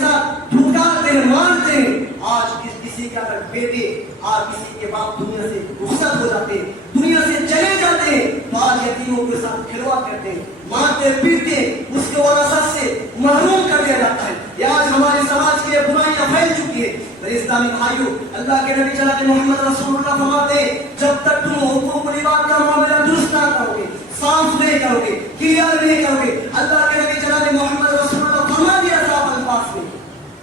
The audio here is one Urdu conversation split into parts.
ساتھ ٹھکراتے ہیں، مارتے ہیں۔ آج کسی کا اگر بیٹے اور کسی کے باپ دنیا سے رخصت ہو جاتے ہیں، دنیا سے چلے جاتے ہیں، تو آج یتیموں کے ساتھ کھلواڑ کرتے ہیں، مارتے پیٹتے ہیں، اس کے وراثت سے محروم کر دیا جاتا ہے۔ یہ آج ہمارے سماج کی برائیاں پھیل چکی ہے۔ اسلامی بھائیوں، اللہ کے نبی جناب محمد رسول اللہ فرماتے ہیں جب تک تم حقوق العباد کا معاملہ درست نہ کرو گے، صاف نہیں کرو گے، کلیئر نہیں کرو گے، اللہ کے نبی جناب محمد رسول اللہ فرما دیا صاحب الفاظ میں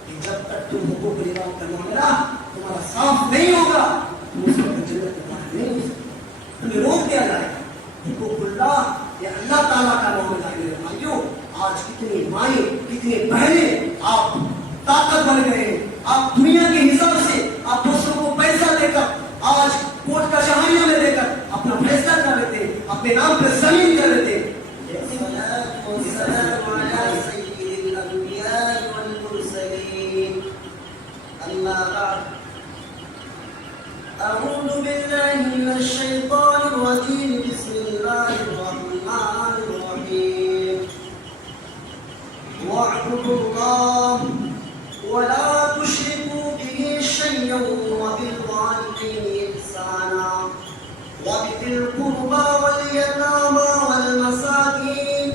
کہ جب تک تم حقوق العباد کا معاملہ تمہارا صاف نہیں ہوگا تم اس وقت جنت کے باہر نہیں ہو سکتے، تمہیں روک دیا جائے گا۔ حقوق اللہ یہ اللہ تعالیٰ کا معاملہ ہے۔ میرے بھائیوں، آج کتنی مائیں، کتنی بہنیں آپ طاقت بن گئے ہیں، آپ دنیا کے حساب سے آپ دوسروں کو پیسہ دے کر آج کوٹ کا شہریوں میں دے کر اپنا فیصلہ کر لیتے ہیں، اپنے نام پہ زمین کر لیتے ہیں۔ أعوذ بالله من الشيطان الرجيم بسم الله الرحمن الرحيم واعبدوا الله ولا تشركوا به شيئا وبالوالدين إحسانا وبذي القربى واليتامى والمساكين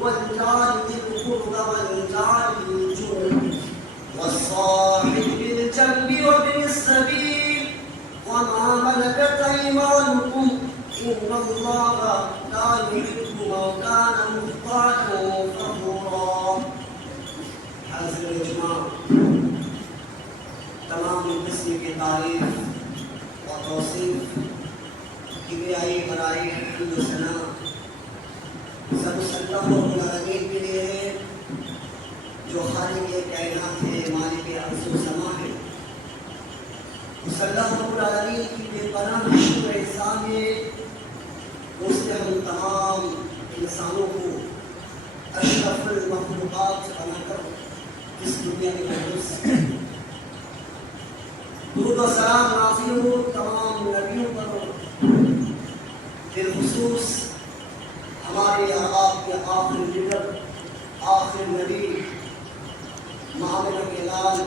والجار ذي القربى والجار الجنب والصاحب بالجنب وابن السبيل وما ملكت أيمانكم إن الله لا يحب من كان مختالا فخورا۔ حاضر اجماع، تمام قسم کی تعریف اور توصیف، کبریائی بڑائی، حمد و ثنا سب صلی اللہ رب العالمین کے لیے ہے جو خالق کائنات ہے، مالک ارض و سما ہے۔ صلی اللہ رب العالمین کی بے پناہ شکر احسان ہے، اس نے ہم تمام انسانوں کو اشرف المخلوقات بنا کر اس دنیا میں محفوظ درود و سلام نازل ہو تمام نبیوں پر، بالخصوص ہمارے آپ کے آخر لیڈر، آخر نبی، معاملہ کے لال،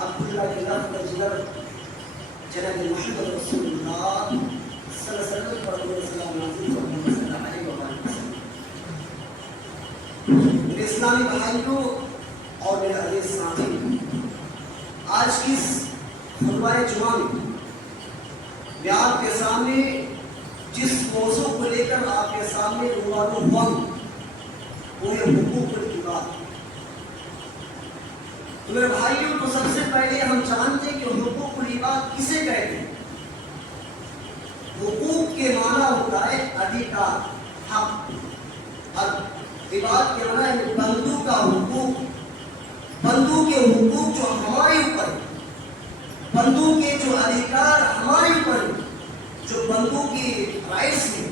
عبداللہ کے لفظ جگر، جناب محمد رسول اللہ صلی اللہ علیہ وسلم پر سلام نازل ہو صلی اللہ علیہ وسلم۔ میرے اسلامی بھائیوں اور میرے عزیز ساتھی، آج کی اس خطبہ جمعہ میں آپ کے سامنے جس موضوع کو لے کر آپ کے سامنے روانہ ہوا وہ ہے حقوق العباد۔ تو میرے بھائیوں، تو سب سے پہلے ہم جانتے ہیں کہ حقوق العباد کسے کہتے ہیں۔ حقوق کے معنی ہوتا ہے ادھیکار، حق، اور عباد کے معنی ہے بندوں کا حقوق، بندوں کے حقوق جو ہمارے اوپر ہے، بندوں کے جو ادھیکار ہمارے اوپر ہے، جو بندوں کی رائٹس ہیں،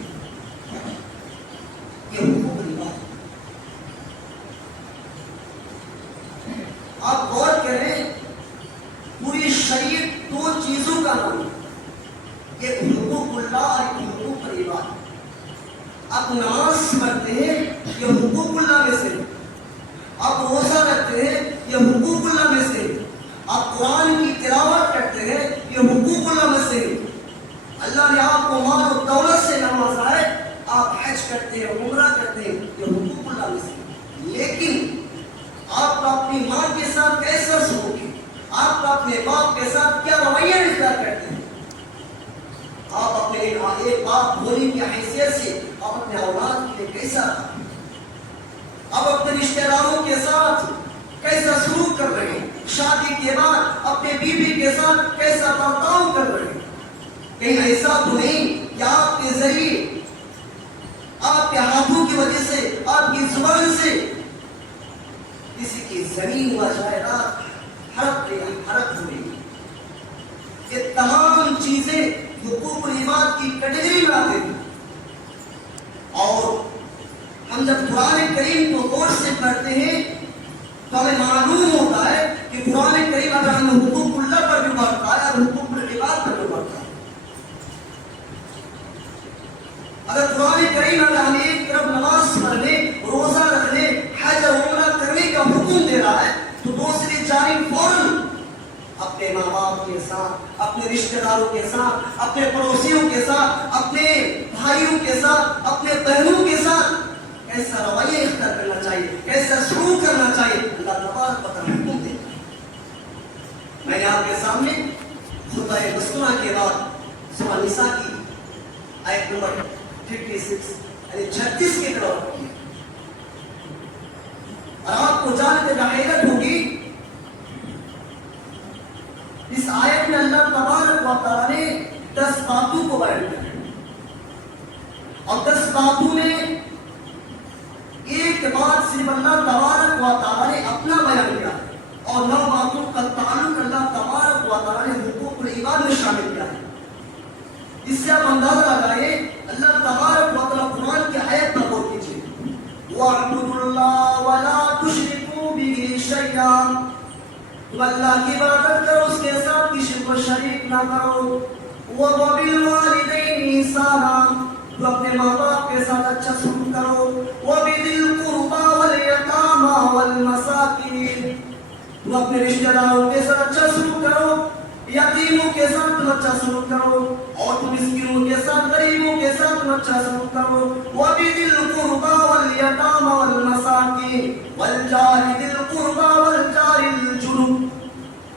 یہ حقوق العباد۔ آپ غور کریں، پوری شریعت دو چیزوں کا نام ہے، ایک حقوق اللہ اور ایک حقوق العباد۔ آپ نماز پڑھتے ہیں، یہ حقوق اللہ میں سے، آپ روزہ رکھتے ہیں، یہ حقوق اللہ میں سے، آپ قرآن کی تلاوت کرتے ہیں، یہ حقوق اللہ میں سے۔ اللہ نے آپ کو مال و دولت سے نوازا ہے، آپ حج کرتے ہیں، عمرہ کرتے ہیں، یہ حقوق اللہ میں سے۔ لیکن آپ اپنی ماں کے ساتھ کیسا سلوک ہے، آپ اپنے باپ کے ساتھ کیا رویہ اختیار کرتے ہیں، آپ اپنے ایک باپ بولی کی حیثیت سے آپ اپنے اولاد کے لیے کیسا، آپ اپنے رشتہ داروں کے ساتھ کیسا سلوک کر رہے ہیں، شادی کے بعد اپنے بیوی کے ساتھ کیسا برتاؤ کر رہے ہیں۔ کہیں ایسا تو نہیں کہ آپ کے ذریعے، آپ کے ہاتھوں کی وجہ سے، آپ کی زبان سے کسی کی زمین و جائیداد حرق ہو رہی ہے۔ یہ تمام چیزیں حقوق العباد کی کیٹیگری میں آتے ہیں۔ اور ہم جب قرآن کریم کو غور سے پڑھتے ہیں تو ہمیں معلوم ہوتا ہے کہ قرآن کریم اگر ہم حقوق اللہ پر بھی بڑھتا ہے اور حقوق العباد پر بھی بڑھتا ہے۔ اگر قرآن کریم ہمیں ایک طرف نماز پڑھنے، روزہ رکھنے، حج اور عمرہ کرنے کا حکم دے رہا ہے ساتھ، اپنے رشتہ داروں کے ساتھ، اپنے پڑوسیوں کے ساتھ، اپنے بھائیوں کے ساتھ، اپنے بہنوں کے ساتھ کیسا رویہ اختیار کرنا چاہیے، کیسا سلوک کرنا چاہیے، اللہ تبارک و تعالیٰ حکم دیتا ہے۔ میں نے آپ کے سامنے خطبہ مستورہ کے بعد سورہ نساء کی آیت نمبر 36 یعنی 36 کی تلاوت کی، اور آپ کو جان کے حیرت ہوگی اس آیت میں اللہ تبارک و تعالیٰ نے 10 باتوں کو بیان کیا ہے، اور 10 باتوں میں ایک بات صرف اللہ تبارک و تعالیٰ نے اپنا بیان کیا ہے، اور 9 باتوں کا تعلق اللہ تبارک و تعالیٰ نے حقوق العباد میں شامل کیا ہے۔ اس سے آپ اندازہ لگائیں اللہ تبارک و تعالیٰ قرآن کی آیت پر غور کیجیے، وَاعْبُدُوا اللَّهَ وَلَا تُشْرِكُوا بِهِ شَيْئًا، تم اللہ کی عبادت کرو، اس کے ساتھ کسی کو شریک نہ کرو، وَبِالْوَالِدَيْنِ إِحْسَانًا، تو اپنے ماں باپ کے ساتھ اچھا سلوک کرو، وَبِذِي الْقُرْبَى وَالْيَتَامَى وَالْمَسَاكِينِ، تم اپنے رشتہ داروں کے ساتھ اچھا سلوک کرو، یتیموں کے ساتھ تم اچھا سلوک کرو، اور تم مسکینوں کے ساتھ غریبوں کے ساتھ تم اچھا سلوک کرو، وَبِذِي الْقُرْبَى وَالْيَتَامَى وَالْمَسَاكِينِ وَالْجَارِ ذِي الْقُرْبَى وَالْجَارِ الْجُنُبِ،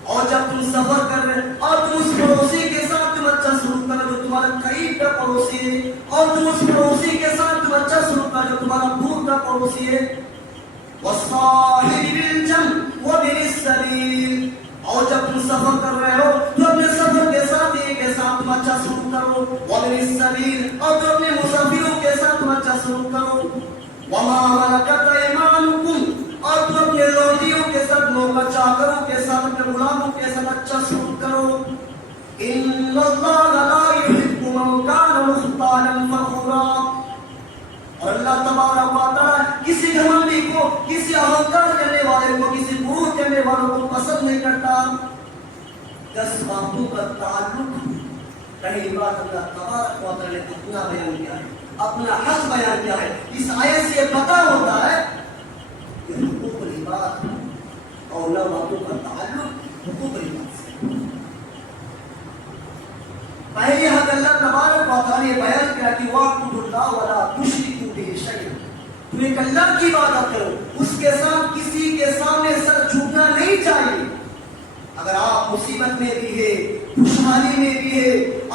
اور جب تم سفر کر رہے اور تم اس پڑوسی کے ساتھ تم اچھا سلوک کرو جو تمہارا قریب کا پڑوسی ہے، اور تم اس پڑوسی کے ساتھ تم اچھا سلوک کرو جو تمہارا دور کا پڑوسی ہے، وَالصَّاحِبِ بِالْجَنبِ وَابْنِ السَّبِيلِ، اور جب تم سفر کر رہے ہو تو اپنے سفر کے ساتھ تم اچھا سلوک کرو، وَابْنِ السَّبِيلِ، اور تو اپنے مسافروں کے ساتھ تم اچھا سلوک کرو، وَمَا مَلَكَتْ أَيْمَانُكُمْ، اور تم اپنے لوٹیوں کے ساتھ، نوکر چاکروں کے ساتھ، اپنے غلاموں کے ساتھ اچھا سلوک کرو، إِنَّ اللَّهَ لَا يُحِبُّ مَنْ كَانَ مُخْتَالًا فَخُورًا، اور اللہ تبارک و تعالیٰ کسی گھمنڈی کو، کسی اہنکار کرنے والے کو، کسی غرور کرنے والوں کو پسند نہیں کرتا۔ 10 باتوں کا تعلق پہلی بات اللہ تبارک و تعالیٰ نے اپنا بیان کیا ہے، اپنا حق بیان کیا ہے۔ اس آیت سے یہ پتہ ہوتا ہے کہ حقوق العباد اور 9 باتوں کا تعلق حقوق العباد سے۔ پہلی حق اللہ تبارک و تعالیٰ نے بیان کیا کہ وَاعْبُدُوا اللَّهَ وَلَا تُشْرِكُوا بِهِ شَيْئًا، تم ایک اللہ کی عبادت کرو، اس کے ساتھ کسی کے سامنے سر جھکنا نہیں چاہیے۔ اگر آپ مصیبت میں بھی ہے، خوشحالی میں بھی ہے،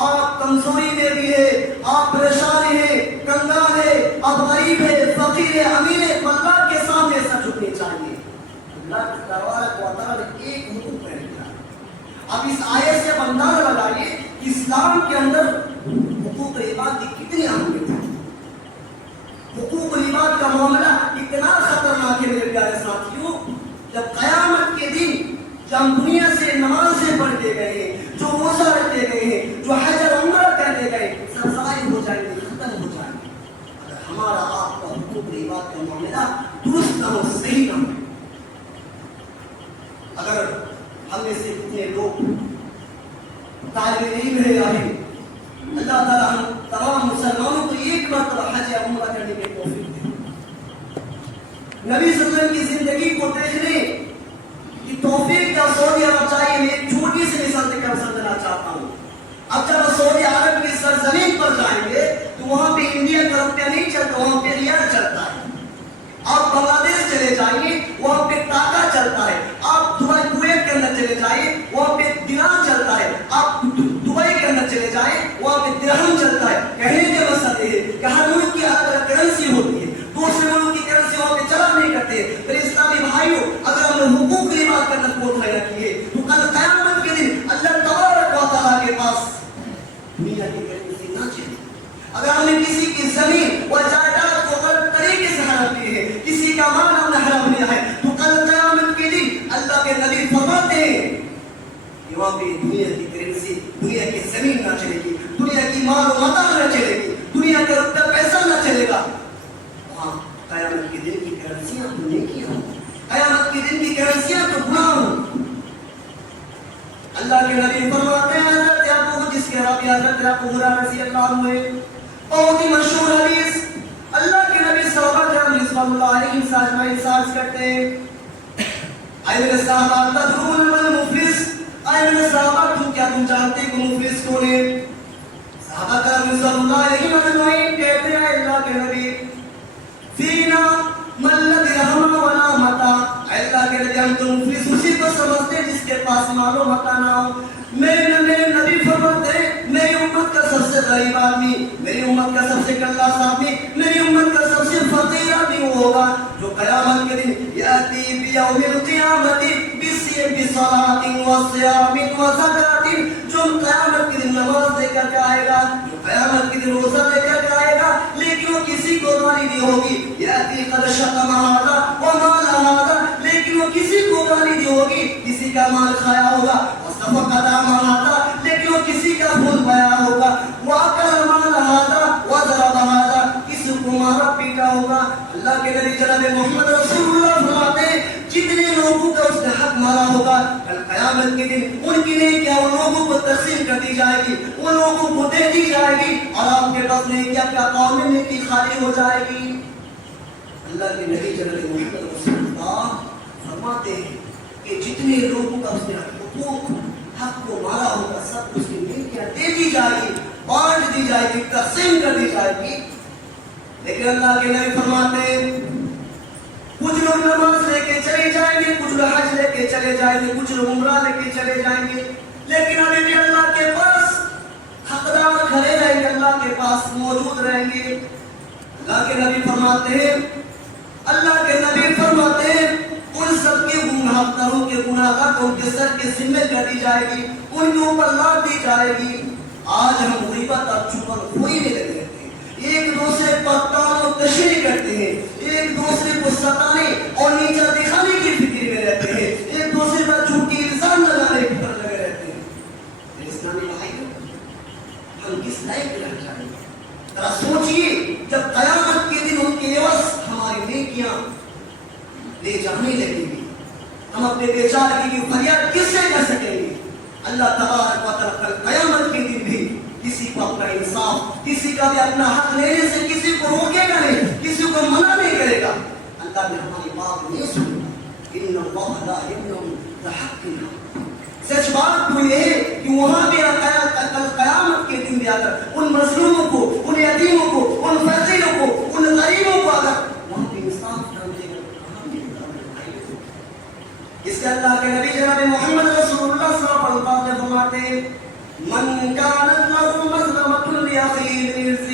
آپ کمزوری میں بھی ہے، آپ پریشان ہیں، کنگال ہے، آپ غریب ہے، فقیر ہے، امیر ہے، اللہ کے سامنے سر جھکنے چاہیے۔ اللہ تبارک و تعالیٰ نے ایک حکم بیان کیا۔ اب اس آیت سے آپ اندازہ لگائیے کہ اسلام کے اندر حقوق العباد کی کتنی اہمیت ہے۔ حقوق العباد کا معاملہ اتنا خطرناک ہے میرے پیارے ساتھیوں، جب قیامت کے دن جب ہم دنیا سے نمازیں پڑھتے گئے ہیں، جو روزہ رکھتے گئے ہیں، جو حج اور عمرہ کرتے گئے، سب ضائع ہو جائیں گے، ختم ہو جائیں گے، اگر ہمارا آپ کا حقوق العباد کا معاملہ درست نہ ہو، صحیح نہ ہو۔ اگر ہم میں سے کتنے لوگ طالب علم ہے، اللہ تعالیٰ ہم تمام مسلمانوں کو ایک مرتبہ حج یا عمرہ کرنے کی توفیق دے، نبی صلی اللہ علیہ وسلم کی زندگی کو دیکھنے کی توفیق کا سعودی عرب چاہیے۔ میں ایک چھوٹی سی مثال دے کر سمجھنا چاہتا ہوں۔ اب جب سعودی عرب کی سرزمین پر جائیں گے تو وہاں پہ انڈیا کا روپیہ نہیں چلتا، وہاں پہ ریال چلتا ہے۔ آپ بنگلہ دیش چلے جائیے، وہاں پہ ٹاکا چلتا ہے۔ آپ دبئی کویت کے اندر چلے جائیے، وہاں پہ دینار چلتا ہے۔ آپ دبئی کے اندر چلے جائیں، وہاں پہ درہم چلتا ہے۔ کہنے کے مقصد یہ ہے کہ ہر ملک کی الگ الگ کرنسی ہوتی ہے، دوسرے ملک کی کرنسی وہاں پہ چلا نہیں کرتے۔ پھر اسلامی بھائیوں، اگر ہم نے حقوق کی بات کرنا کوتاہی رکھی ہے تو کل قیامت کے دن اللہ تبارک و تعالیٰ کے پاس دنیا کی کرنسی نہ چلے۔ اگر ہم نے کسی کی زمین و جائیداد کو غلط طریقے سے حرام کی ہے، کسی کا مال ہم نے حرام کیا ہے، تو کل قیامت کے دن اللہ کے نبی فرماتے ہیں کہ وہاں پہ دنیا کی کرنسی، دنیا کی زمین نہ چلے گی، دنیا کی مال و متاع نہ چلے گی، دنیا کا روپیہ پیسہ نہ چلے گا۔ وہاں قیامت کے دن کی کرنسیاں تو نیکیاں ہوں، قیامت کے دن کی کرنسیاں تو گناہ ہوں۔ اللہ کے نبی فرماتے ہیں، حضرت ابو، جس کے راوی حضرت ابو ہریرہ رضی اللہ عنہ ہے، بہت ہی مشہور حدیث، اللہ کے نبی صحابہ کرام رضوان اللہ علیہم ارشاد کرتے ہیں، اے میرے صحابہ، تدرون من المفلس، اے میرے صحابہ تم جانتے کہ مفلس کون ہے؟ صحابہ کرام رضوان اللہ علیہم اجمعین کہتے ہیں اللہ کے نبی فینا من الذی رحم ولا متا، اللہ کے نبی ہم تو مفلس اسی کو سمجھتے ہیں جس کے پاس مال و متا نہ ہو۔ میرے نبی فرماتے ہیں میری امت کا سب سے غریب آدمی، میری امت کا سب سے کلاس آدمی، میری امت کا سب سے فقیر آدمی وہ ہوگا جو قیامت کے دن یاتی بیوم القیامت بصلاۃ وصیام وزکات، جو قیامت کے دن نماز لے کر کے آئے گا، جو قیامت کے دن روزہ لے کر کے آئے گا، لیکن وہ کسی کو گالی نہیں ہوگی، یاتی قد شتم ھذا ومال ھذا، لیکن وہ کسی کو گالی نہیں ہوگی، کسی کا مال کھایا ہوگا، لیکن وہ کسی کا خون بیا ہوگا، وَأَكَلَ مَالَ هَذَا وَضَرَبَ هَذَا، کسی کو مارا پیٹا ہوگا۔ اللہ کے نبی جناب محمد رسول اللہ فرماتے ہیں جتنے لوگوں کا اس نے حق مارا ہوگا کل قیامت کے دن ان کی نیکیاں ان لوگوں کو تقسیم کر دی جائے گی، ان لوگوں کو دے دی جائے گی، اور آپ کے پاس نیکیاں کیا قوم میں نیکی خالی ہو جائے گی۔ اللہ کے نبی جناب محمد رسول اللہ فرماتے ہیں کہ جتنے لوگوں کا اس نے حق کو مارا ہوگا سب اس کی نیکیاں دے دی جائے گی، بانٹ دی جائے گی، تقسیم کر دی جائے گی۔ لیکن اللہ کے نبی فرماتے ہیں کچھ لوگ نماز لے کے چلے جائیں گے، کچھ لوگ حج لے کے چلے جائیں گے، کچھ لوگ عمرہ لے کے چلے جائیں گے، لیکن ابھی بھی اللہ کے پاس حقدار کھڑے رہیں گے، اللہ کے پاس موجود رہیں گے۔ اللہ کے نبی فرماتے ہیں ان سب کے گناہ کروں کے گناہ ان کے سر کے ذمہ کر دی جائے گی، ان کے اوپر لاد دی جائے گی۔ آج ہم غیبت اور چغل کوئی نہیں لگے رہتے ہیں، ایک دوسرے پر تان و تشریح کرتے ہیں، ایک دوسرے کو ستانے اور نیچا دکھانے کی فکر میں رہتے ہیں، ایک دوسرے پر جھوٹی الزام لگانے پر لگے رہتے ہیں۔ اسلامی بھائیوں ہم کس لائق رہ جائیں گے؟ ذرا سوچئے جب قیامت کے دن ان کے عوض ہماری نیکیاں لے جانے لگیں گی، ہم اپنے بیچارگی کی فریاد کس سے کر سکیں گے؟ اللہ تبارک و تعالیٰ کل قیامت کے دن بھی کسی کو اپنا انصاف، کسی کا بھی اپنا حق لینے سے کسی کو روکے گا نہیں، کسی کو منع نہیں کرے گا۔ اللہ نے ہماری بات نہیں سنی، ان اللہ لا یظلم بحق، سچ بات تو یہ ہے کہ وہاں بھی کل قیامت کے دن بھی اگر ان مظلوموں کو، ان یتیموں کو، ان فقیروں کو، ان غریبوں کو اگر وہاں بھی انصاف اس کے اللہ کے نبی جناب محمد رسول اللہ صلی اللہ علیہ وسلم فرماتے ہیں من کانت لہ مظلمۃ لأخیہ الارض،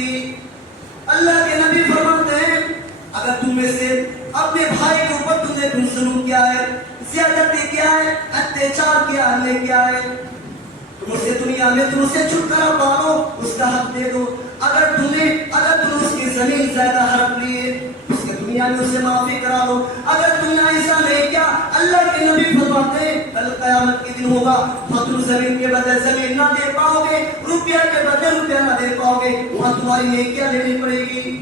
اللہ کے نبی فرماتے ہیں اگر تم میں سے اپنے بھائی کے اوپر تم نے ظلم کیا ہے، زیادتی کیا ہے، اتیاچار کیا ہے، کیا ہے، تم اسے دنیا میں تم اسے چھٹکارا پاؤ، اس کا حق دے دو۔ اگر تم اس کی زمین زیادہ ہڑپ لیے اس کے دنیا میں اسے معافی کرا لو۔ اگر تم نے ایسا نہیں کیا، اللہ کے نبی فرماتے ہیں کل قیامت کے دن ہوگا تم زمین کے بدلے زمین نہ دے پاؤ گے، روپیہ کے بدلے روپیہ نہ دے پاؤ گے، وہاں تمہاری نیکیاں لینی پڑے گی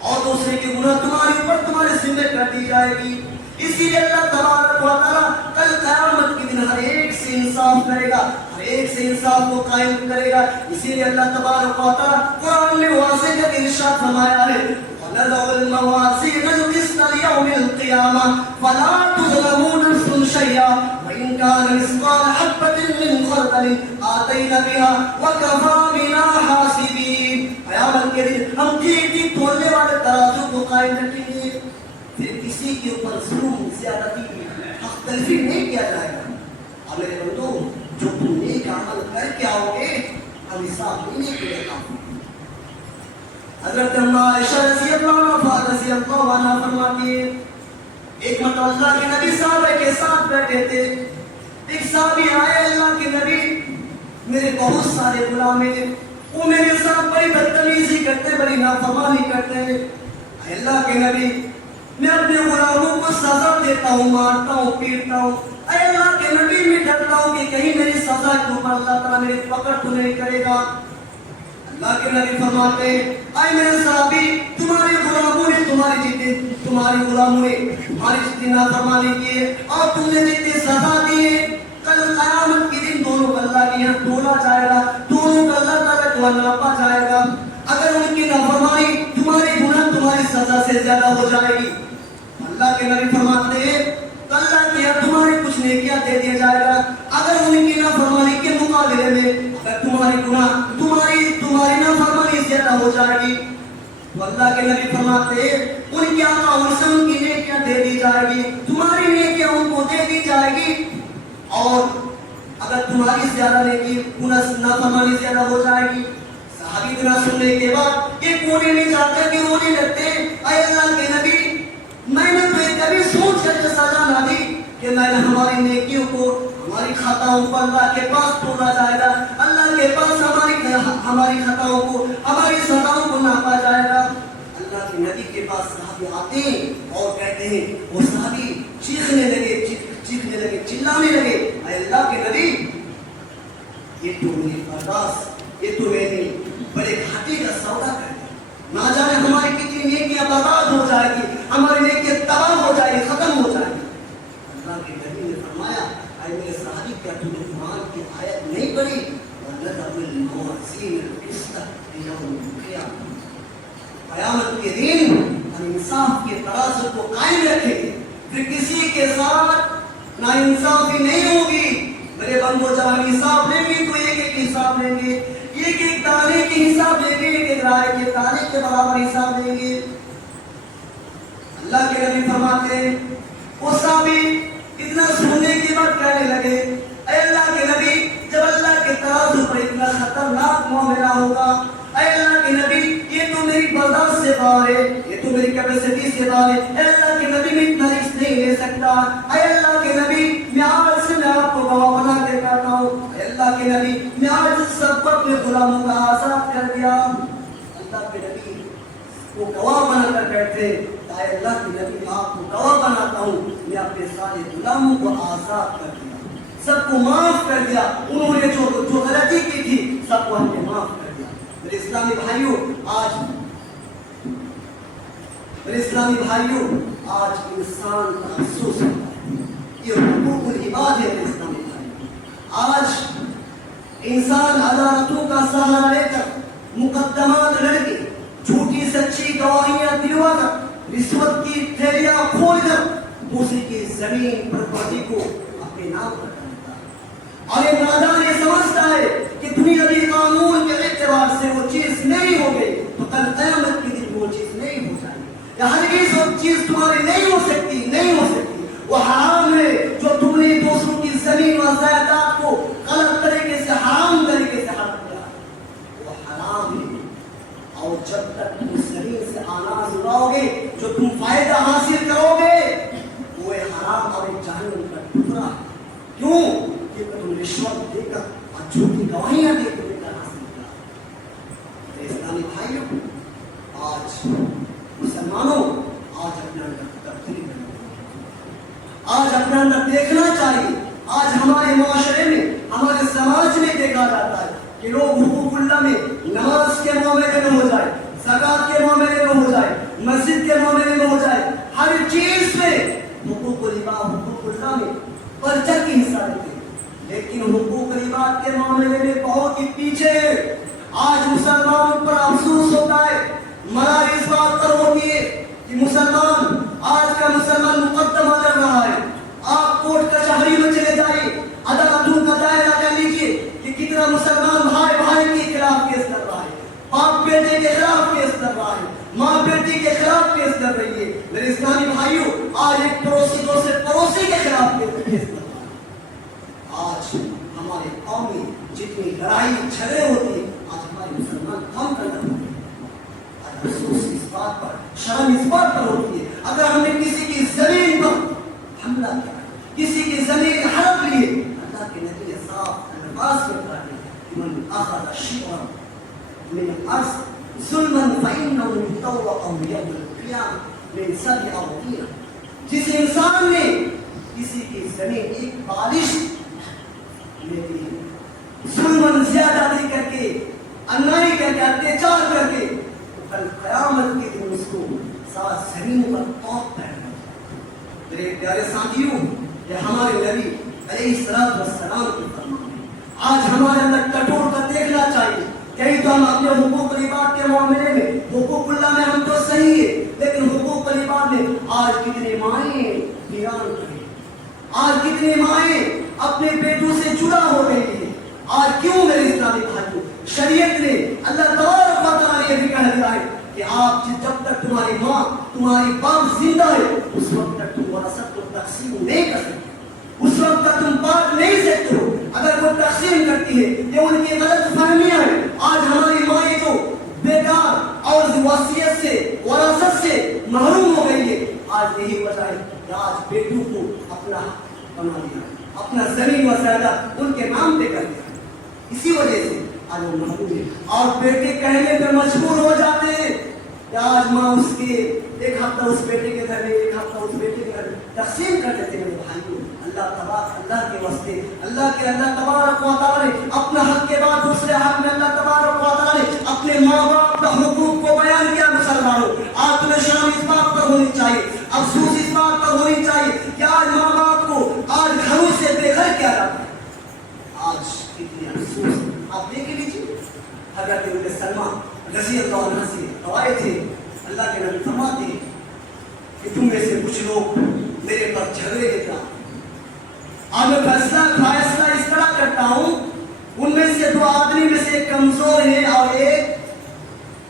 اور دوسرے کے گناہ تمہارے اوپر تمہارے ذمہ کر دی جائے گی۔ اسی لیے اللہ تبارک و تعالیٰ کل قیامت کے دن ہر ایک سے انصاف کرے گا، ہر ایک سے انصاف کو قائم کرے گا۔ اسی لیے اللہ تبارک و تعالیٰ قرآن میں واضح کر کے ارشاد فرمایا ہے وَنَضَعُ الْمَوَازِينَ الْقِسْطَ لِيَوْمِ الْقِيَامَةِ فَلَا تُظْلَمُ نَفْسٌ شَيْئًا وَإِنْ كَانَ مِثْقَالَ حَبَّةٍ مِّنْ خَرْدَلٍ آتَيْنَا بِهَا وَكَفَىٰ بِنَا حَاسِبِينَ۔ قیامت کے دن ہم ٹھیک تولنے والے ترازو کو قائم رکھیں گے، پھر کسی کے اوپر ظلم، زیادتی، حق تلفی نہیں کیا جائے گا۔ اور میرے بندو جو تم نیک عمل کر کے آؤ گے ہم حساب لینے کے لیے کام۔ حضرت عائشہ رضی اللہ عنہا فرماتی ہے ایک مرتبہ اللہ کے نبی صحابہ کے ساتھ بیٹھے تھے، ایک صحابی آئے اللہ کے نبی میرے بہت سارے غلام ہیں، وہ میرے ساتھ بڑی بدتمیزی کرتے، بڑی نافرمانی کرتے ہیں، اللہ کے نبی میں اپنے غلاموں کو سزا دیتا ہوں، مارتا ہوں، پیٹتا ہوں، اے اللہ کے نبی میں ڈرتا ہوں کہ کہیں میری سزا کے اوپر اللہ تعالیٰ میری پکڑ تو نہیں کرے گا۔ اللہ کے نبی فرماتے ہیں اے میرے صحابی تمہارے غلاموں نے تمہاری جتنی نافرمانی کی ہے اور تم نے جتنی سزا دی ہے، کل قیامت کے دن دونوں کو اللہ کے یہاں تولا جائے گا، دونوں کو اللہ تعالیٰ کو ناپا جائے گا۔ اگر ان کی نافرمانی تمہارے گناہ تمہاری سزا سے زیادہ ہو جائے گی، اللہ کے نبی فرماتے ہیں اللہ کے یہاں تمہارے کچھ نیکیاں دے دیا جائے گا، اگر ان میں اگر تمہاری گناہ تمہاری نافرمانی زیادہ ہو جائے گی تو اللہ کے نبی فرماتے ہیں ان کی آقا حسن کی نیکیاں دے دی جائے گی, تمہاری نیکیاں ان کو دے دی جائے گی. اور اگر تمہاری زیادہ نیکی گناہ نافرمانی زیادہ ہو جائے گی, صحابی گناہ سننے کے بعد یہ کونے میں جا کر کے رونے لگتے ہیں, اے اللہ کے نبی میں نے تو کبھی سوچ کر کے سزا نہ دی کہ میں نے ہماری نیکیوں کو ہماری خطاؤں کو اللہ کے پاس توڑا جائے گا, اللہ کے پاس ہماری خطاؤں کو ہماری سزاؤں کو ناپا جائے گا. اللہ کے نبی کے پاس صحابی آتے ہیں اور کہتے ہیں, وہ صحابی چیخنے لگے چلانے لگے, اے اللہ کے نبی یہ تو میری برداشت, یہ تو میں نے بڑے گھاٹے کا سودا کر دیا, نہ جانے ہماری کتنی نیکیاں برباد ہو جائے گی, ہماری نیکیاں تباہ ہو جائے گی, ختم ہو جائے گی. اللہ کے نبی نے فرمایا, اے میرے صحابی کیا تم نے قرآن کی آیت نہیں پڑھی, قیامت کے دن ہم انصاف کے ترازو کو قائم رکھیں گے, پھر کسی کے ساتھ نا انصافی نہیں ہوگی. میرے بندو جب ہم حساب لیں گے تو ایک حساب لیں گے, ایک دانے کے حساب لیں گے, ایک رائے کے دانے کے برابر حساب لیں گے. اللہ کے نبی فرماتے ہیں وہ صحابی اتنا سننے کے بعد کہنے لگے, اے اللہ کے نبی جب اللہ کے ترازو پر اتنا خطرناک معاملہ ہوگا, اے اللہ کے نبی یہ تو میری برداشت سے باہر ہے, یہ تو میری کیپیسٹی سے باہر ہے, اے اللہ کے نبی میں اتنا رسک نہیں لے سکتا, اے اللہ کے نبی میں آج سے میں آپ کو گواہ بنا کے کہتا ہوں, اے اللہ کے نبی میں آج سب کو اپنے غلاموں کا آزاد کر دیا. اللہ کے نبی کو گواہ بنا کر کہتے, اے اللہ کے نبی میں آپ کو گواہ بناتا ہوں, میں اپنے سارے غلاموں کو آزاد کر دیا, سب کو معاف کر دیا, انہوں نے جو غلطی کی تھی سب کو ہم نے معاف کر دیا. میرے اسلامی بھائیوں آج انسان کا افسوس ہوتا ہے, یہ حقوق العباد ہے. میرے اسلامی بھائیوں آج انسان عدالتوں کا سہارا لے کر, مقدمات لڑ کے, جھوٹی سچی گواہیاں دلوا کر, رشوت کی تھیلیاں کھول کر دوسری کی زمین پراپرٹی کو اپنے نام پر کرتا ہے. اور ایک نادان یہ سمجھتا ہے کہ دنیاوی قانون کے اعتبار سے وہ چیز نہیں ہو گئی تو کل قیامت کے دن وہ چیز نہیں ہو جائے گی, یا ہرگز وہ چیز تمہاری نہیں ہو سکتی. وہ حرام ہے جو تم نے دوسروں کی زمین و جائیداد کو غلط طریقے سے, حرام طریقے سے حق کیا, وہ حرام ہے. اور جب تک تم زمین سے اناج اگاؤ گے, جو تم فائدہ حاصل کرو گے, وہ حرام اور جہنم کا ٹکڑا ہے. کیوں کہ تم رشوت دے کر اور جھوٹی گواہیاں دے کر حاصل کرا. اسلامی بھائیوں آج مسلمانوں آج اپنے اندر تبدیلی کرنا, آج اپنے اندر دیکھنا چاہیے. آج ہمارے معاشرے میں, ہمارے سماج میں دیکھا جاتا ہے کہ لوگ حقوق اللہ میں نماز کے معاملے میں ہو جائے, زکات کے معاملے میں ہو جائے, مسجد کے معاملے میں ہو جائے, ہر چیز میں حقوق اللہ میں بڑھ چڑھ کے حصہ لیتے ہیں, لیکن حقوق العباد کے معاملے میں بہت ہی پیچھے. آج مسلمانوں پر افسوس ہوتا ہے, ملال اس بات پر ہوتی ہے کہ آج کا مسلمان مقدمہ لڑ رہا ہے. آپ کورٹ کچہری میں چلے جائیے, عدالتوں کا دائرہ کر لیجیے کہ کتنا مسلمان بھائی کے خلاف کیس کر رہا ہے, باپ بیٹے کے خلاف کیس کر رہا ہے, ماں بیٹی کے خلاف کیس کر رہی ہے. میرے اسلامی بھائیوں آج ایک پڑوسی دوسرے پڑوسی کے خلاف کیس کر رہا ہے. آج ہمارے قوم میں جتنی لڑائی جھگڑے ہوتی ہیں, آج ہمارے مسلمان کم کرنا ہوتے ہیں. آج افسوس اس بات پر, شرم اس بات پر ہوتی ہے, اگر ہم نے کسی کی زمین پر حملہ کیا, کسی کی زمین ہڑپ لیے, اللہ کے نبی نے صاف الفاظ میں کہا ہے من اخذ شبرا من ارض ظلما فانه يطوق يوم القيامه من سبع اراضين. جس انسان نے کسی کی زمین ایک بالش لیکن ظلم زیادہ دے کر کے, انائی کر کے, اتیاچار کر کے, تو کل قیامت کے دن اس کو سات زمینوں پر توق پہننا. میرے پیارے ساتھیوں, یہ ہمارے نبی علیہ الصلوۃ والسلام کی فرمان ہے. آج ہمارے اندر کٹور کا دیکھنا چاہیے. کہیں تو ہم اپنے حقوق العباد کے معاملے میں, حقوق اللہ میں ہم تو صحیح ہے, لیکن حقوق العباد میں آج کتنے مائیں ویران کریں, آج کتنے مائیں اپنے بیٹوں سے جدا ہو گئی ہیں, آج کیوں میرے اسلامی بھائیوں شریعت نے اللہ تبارک و تعالیٰ نے یہ بھی کہہ دیا ہے کہ آپ جب تک تمہاری ماں تمہاری باپ زندہ ہے اس وقت تک تم وراثت کو تقسیم نہیں کر سکتے، اس وقت تک تم بانٹ نہیں سکتے ہو۔ اگر وہ تقسیم کرتی ہے یہ ان کی غلط فہمیاں ہیں۔ آج ہماری مائیں جو بیکار اور وصیت سے وراثت سے محروم ہو گئی ہے، آج یہی وجہ ہے کہ آج بیٹوں کو اپنا حق بنا دیا، اپنا زمین و جائیداد ان کے نام پہ کر دیا، اسی وجہ سے آج وہ محروم ہے۔ اور بیٹے کہنے پہ مجبور ہو جاتے ہیں کہ آج ماں اس کے ایک ہفتہ اس بیٹے کے گھر میں، ایک ہفتہ اس بیٹے کے گھر میں تقسیم کر دیتے ہیں۔ میرے بھائیوں اللہ کے واسطے اللہ تبارک و تعالیٰ نے اپنا حق کے بعد دوسرے حق میں اللہ تبارک و تعالیٰ نے اپنے ماں باپ کا حقوق کو بیان کیا۔ مسلمانوں آج تمہیں شرم اس بات پر ہونی چاہیے، افسوس اس بات پر ہونی چاہیے کہ آج ماں باپ کو آج گھروں سے بے گھر کیا جاتا ہے۔ آج کتنی افسوس، آپ دیکھ لیجیے حضرت ام سلمہ رضی اللہ عنہ سے روایت ہے، اللہ کے نبی فرماتے ہیں کہ تم میں سے کچھ لوگ میرے پر جھگڑے دیتا اور میں فیصلہ اس طرح کرتا ہوں، ان میں سے دو آدمی میں سے ایک کمزور ہے اور ایک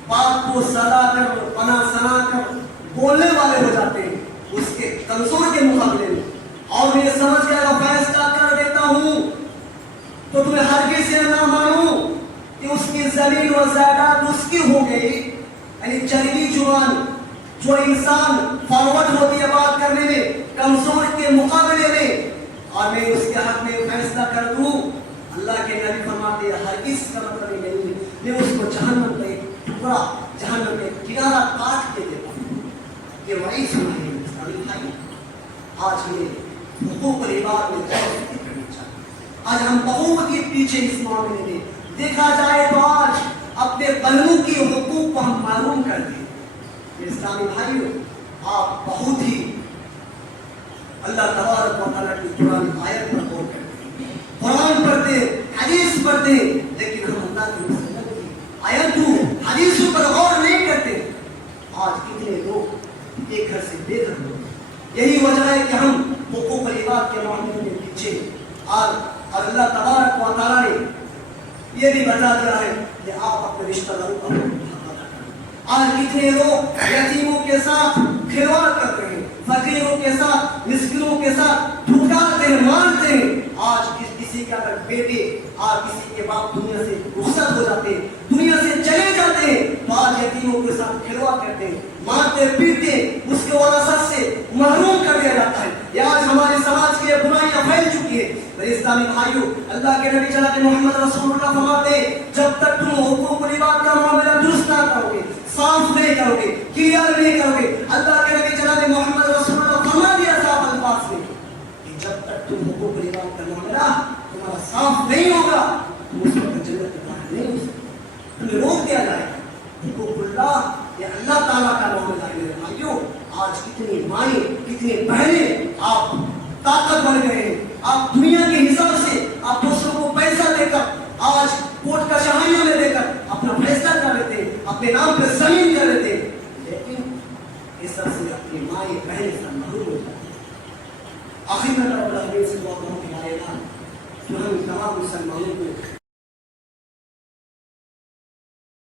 بات کو سلا کر پناہ سنا کر بولنے والے ہو جاتے ہیں اس کے کمزور کے مقابلے میں، اور میں یہ سمجھ کے اگر فیصلہ کر دیتا ہوں تو تمہیں ہرگز یہ نہ مانو کہ اس کی زمین و جائیداد اس کی ہو گئی۔ یعنی چربی جوان جو انسان فارورڈ ہوتی ہے بات کرنے میں کمزور کے مقابلے میں، اور میں اس کے حق میں فیصلہ کر دوں، اللہ کے نبی فرماتے ہیں ہرگز کا مطلب یہ نہیں ہے میں اس کو جہنم کا ایک ٹکڑا، جہنم کا ایک کنارہ کاٹ کے دیتا ہوں۔ یہ وہی سنا ہے اسلامی بھائی، آج ہمیں حقوق العباد میں غور کرنی چاہیے۔ آج ہم بہت ہی پیچھے اس معاملے میں، دیکھا جائے تو آج اپنے بہنوں کی حقوق کو ہم معلوم کر دیں۔ اسلامی بھائیوں آپ بہت ہی اللہ تبارک و تعالیٰ کی قرآن آیت پر غور کرتے ہیں، قرآن پڑھتے ہیں، حدیث پڑھتے ہیں، لیکن ہم اللہ کی مسلم کی آیتوں حدیثوں پر غور نہیں کرتے۔ آج کتنے لوگ ایک گھر سے بے گھر ہو، یہی وجہ ہے کہ ہم حقوق العباد کے معاملے میں پیچھے۔ اور اللہ تبارک و تعالیٰ نے یہ بھی بتا دیا ہے کہ آپ اپنے رشتہ داروں کا حق ادا کریں۔ آج کتنے لوگ یتیموں کے ساتھ کھلواڑ کرتے ہیں، فقیروں کے ساتھ مسکینوں کے ساتھ ٹھکراتے ہیں، مارتے ہیں۔ آج کسی کا اگر بیٹے اور کسی کے باپ دنیا سے رخصت ہو جاتے ہیں، دنیا سے چلے جاتے ہیں، تو آج یتیموں کے ساتھ کھلواڑ کرتے ہیں، مارتے پیٹتے، اس کے وراثت سے محروم کر دیا جاتا ہے۔ یہ آج ہمارے سماج کی برائیاں پھیل چکی ہے۔ میرے اسلامی بھائیوں اللہ کے نبی جناب محمد رسول اللہ فرماتے ہیں جب تک تم حقوق العباد کا معاملہ درست نہ کرو گے، صاف نہیں کرو گے، کلیئر نہیں کرو گے، اللہ کے نبی جناب محمد رسول اللہ فرما دیا صاف الفاظ میں کہ جب تک تم حقوق العباد کا معاملہ تمہارا صاف نہیں ہوگا تم اس وقت جنت کے باہر نہیں ہو سکتے، تمہیں روک دیا جائے گا۔ حقوق اللہ یہ اللہ تعالیٰ کا معاملہ ہے۔ میرے بھائیوں آج کتنی مائیں کتنی بہنیں آپ طاقت بن گئے ہیں، آپ دنیا کے حساب سے آپ دوسروں کو پیسہ دے کر آج کوٹ کا شاہیوں میں دے کر اپنا فیصلہ کر لیتے ہیں، اپنے نام پہ زمین کر لیتے ہیں، لیکن اس سب سے اپنی مائیں بہنیں سے محروم ہو جاتی ہیں۔ آخر میں رب العالمین سے دعا کروں کہ ہمارے جو ہم تمام مسلمانوں کو